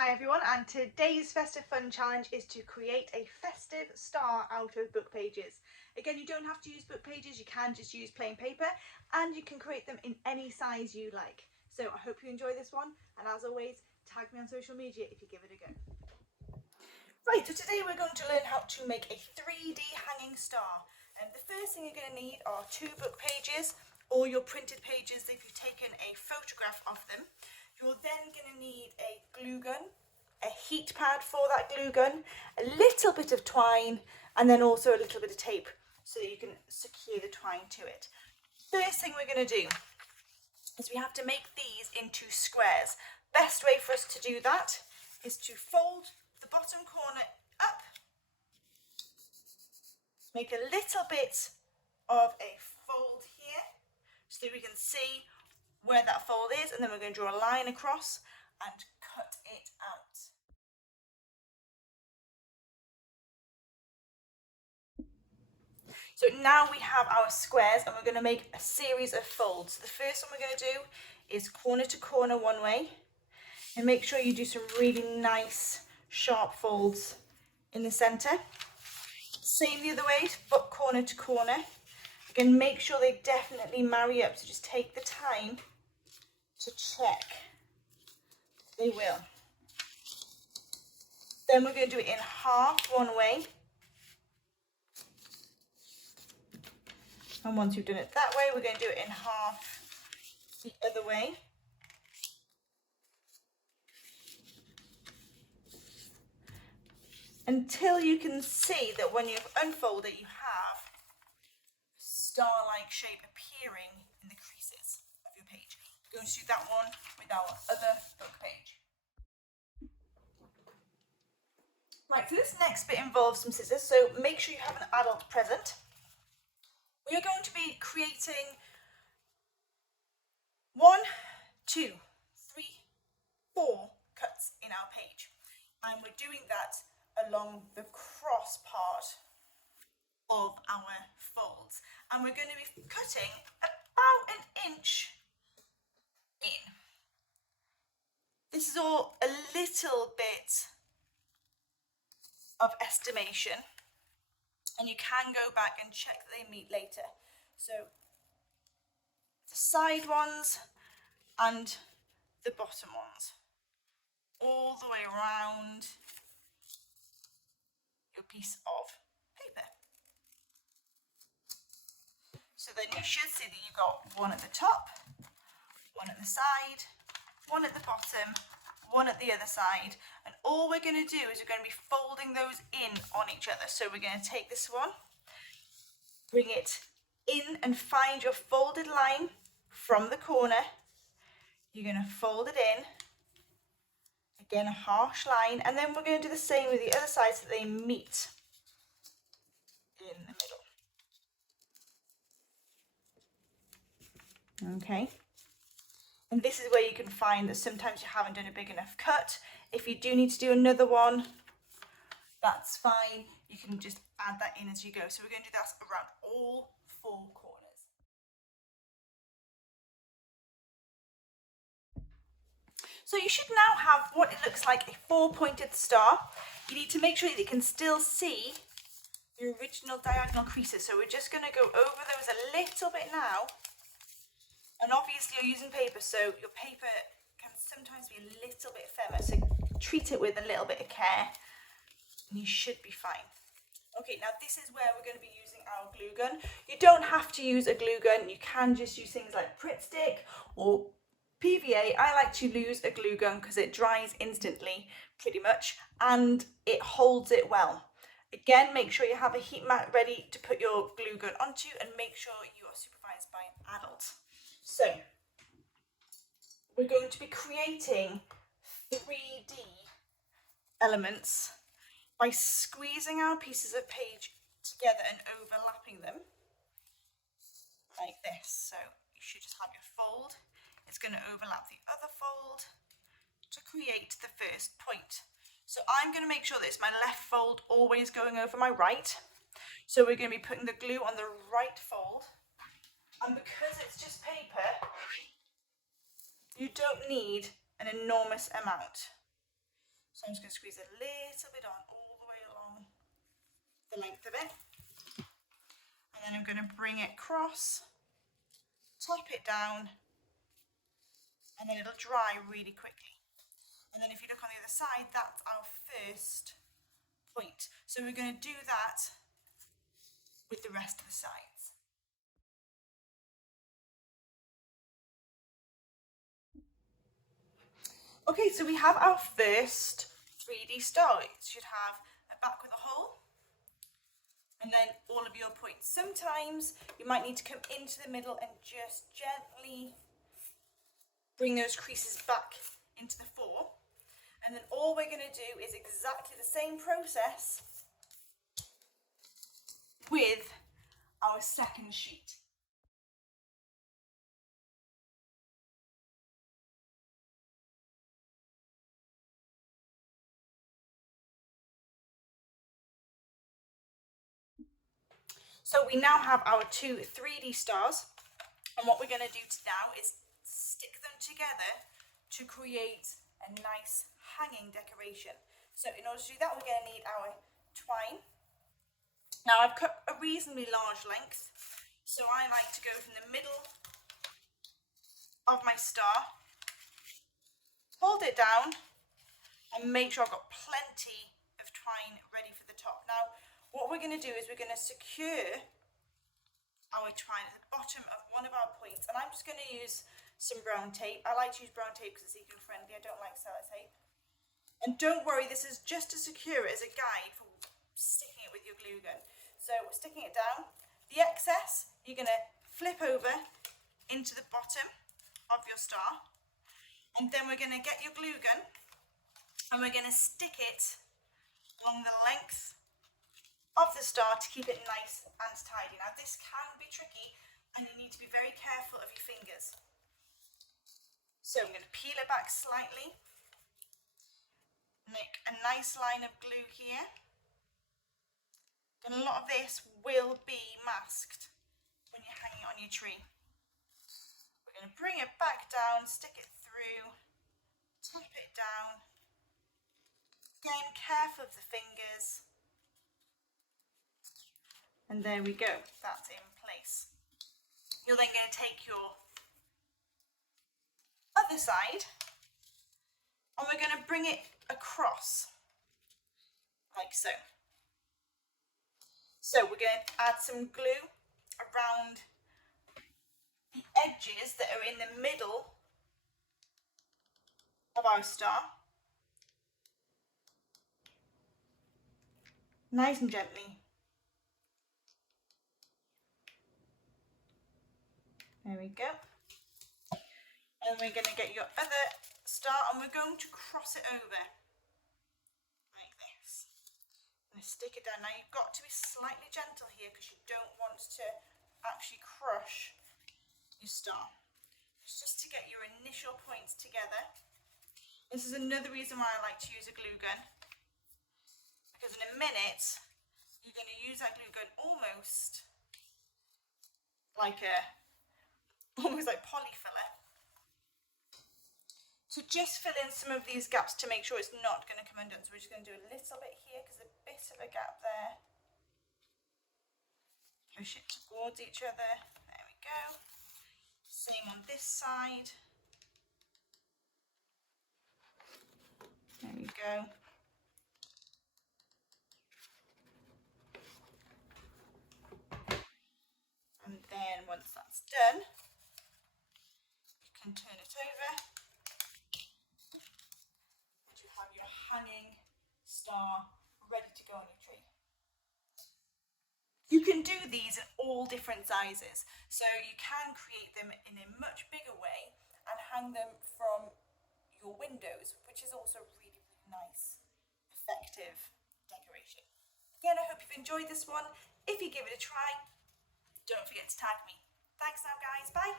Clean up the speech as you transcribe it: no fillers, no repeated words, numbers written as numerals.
Hi everyone, and today's festive fun challenge is to create a festive star out of book pages. Again, you don't have to use book pages, you can just use plain paper and you can create them in any size you like. So I hope you enjoy this one, and as always, tag me on social media if you give it a go. Right, so today we're going to learn how to make a 3D hanging star. And the first thing you're going to need are 2 book pages or your printed pages if you've taken a photograph of them. You're then going to need a glue gun, a heat pad for that glue gun, a little bit of twine, and then also a little bit of tape so that you can secure the twine to it. First thing we're going to do is we have to make these into squares. Best way for us to do that is to fold the bottom corner up, make a little bit of a fold here so that we can see where that fold is, and then we're going to draw a line across and cut it out. So now we have our squares and we're going to make a series of folds. The first one we're going to do is corner to corner one way, and make sure you do some really nice sharp folds in the center. Same the other way, but corner to corner. Again, make sure they definitely marry up, so just take the time to check. They will. Then we're going to do it in half one way. And once you've done it that way, we're going to do it in half the other way. Until you can see that when you've unfolded it, you have a star-like shape appearing in the creases of your page. We're going to do that one with our other book page. Right, so this next bit involves some scissors, so make sure you have an adult present. We are going to be creating 1, 2, 3, 4 cuts in our page, and we're doing that along the cross part of our folds, and we're going to be cutting about an inch in. This is all a little bit of estimation, and you can go back and check that they meet later. So the side ones and the bottom ones, all the way around your piece of paper. So then you should see that you've got one at the top, one at the side, one at the bottom, one at the other side, and all we're going to do is we're going to be folding those in on each other. So we're going to take this one, bring it in and find your folded line from the corner. You're going to fold it in, again a harsh line, and then we're going to do the same with the other side so that they meet in the middle. Okay, and this is where you can find that sometimes you haven't done a big enough cut. If you do need to do another one, that's fine. You can just add that in as you go. So we're going to do that around all 4 corners. So you should now have what it looks like, a 4-pointed star. You need to make sure that you can still see the original diagonal creases. So we're just going to go over those a little bit now. And obviously you're using paper, so your paper can sometimes be a little bit ephemeral, so treat it with a little bit of care and you should be fine. Okay, now this is where we're going to be using our glue gun. You don't have to use a glue gun, you can just use things like Pritt stick or PVA. I like to use a glue gun because it dries instantly pretty much and it holds it well. Again, make sure you have a heat mat ready to put your glue gun onto, and make sure you are supervised by an adult. So we're going to be creating 3D elements by squeezing our pieces of page together and overlapping them like this. So you should just have your fold. It's going to overlap the other fold to create the first point. So I'm going to make sure that it's my left fold always going over my right. So we're going to be putting the glue on the right fold. And because it's just paper, you don't need an enormous amount. So I'm just going to squeeze a little bit on all the way along the length of it. And then I'm going to bring it across, top it down, and then it'll dry really quickly. And then if you look on the other side, that's our first point. So we're going to do that with the rest of the sides. Okay, so we have our first 3D star. It should have a back with a hole and then all of your points. Sometimes you might need to come into the middle and just gently bring those creases back into the fore. And then all we're going to do is exactly the same process with our second sheet. So we now have our two 3D stars, and what we're going to do now is stick them together to create a nice hanging decoration. So in order to do that, we're going to need our twine. Now I've cut a reasonably large length, so I like to go from the middle of my star, hold it down, and make sure I've got plenty of twine ready for the top. Now what we're going to do is we're going to secure our twine at the bottom of one of our points, and I'm just going to use some brown tape. I like to use brown tape because it's eco-friendly. I don't like sellotape. And don't worry, this is just to secure it as a guide for sticking it with your glue gun. So we're sticking it down. The excess you're going to flip over into the bottom of your star, and then we're going to get your glue gun and we're going to stick it along the length of the star to keep it nice and tidy. Now this can be tricky and you need to be very careful of your fingers. So I'm going to peel it back slightly, make a nice line of glue here, and a lot of this will be masked when you're hanging it on your tree. We're going to bring it back down, stick it through, tap it down, again careful of the fingers. And there we go, that's in place. You're then going to take your other side and we're going to bring it across, like so. So we're going to add some glue around the edges that are in the middle of our star. Nice and gently. There we go. And we're going to get your other star and we're going to cross it over like this. I'm going to stick it down. Now you've got to be slightly gentle here because you don't want to actually crush your star. It's just to get your initial points together. This is another reason why I like to use a glue gun, because in a minute you're going to use that glue gun almost like polyfiller to just fill in some of these gaps to make sure it's not going to come undone. So we're just going to do a little bit here because there's a bit of a gap there. Push it towards each other. There we go. Same on this side. There we go. And then once that's done, you can turn it over and you have your hanging star ready to go on your tree. You can do these in all different sizes, so you can create them in a much bigger way and hang them from your windows, which is also really, really nice, effective decoration. Again, I hope you've enjoyed this one. If you give it a try, don't forget to tag me. Thanks now, guys. Bye.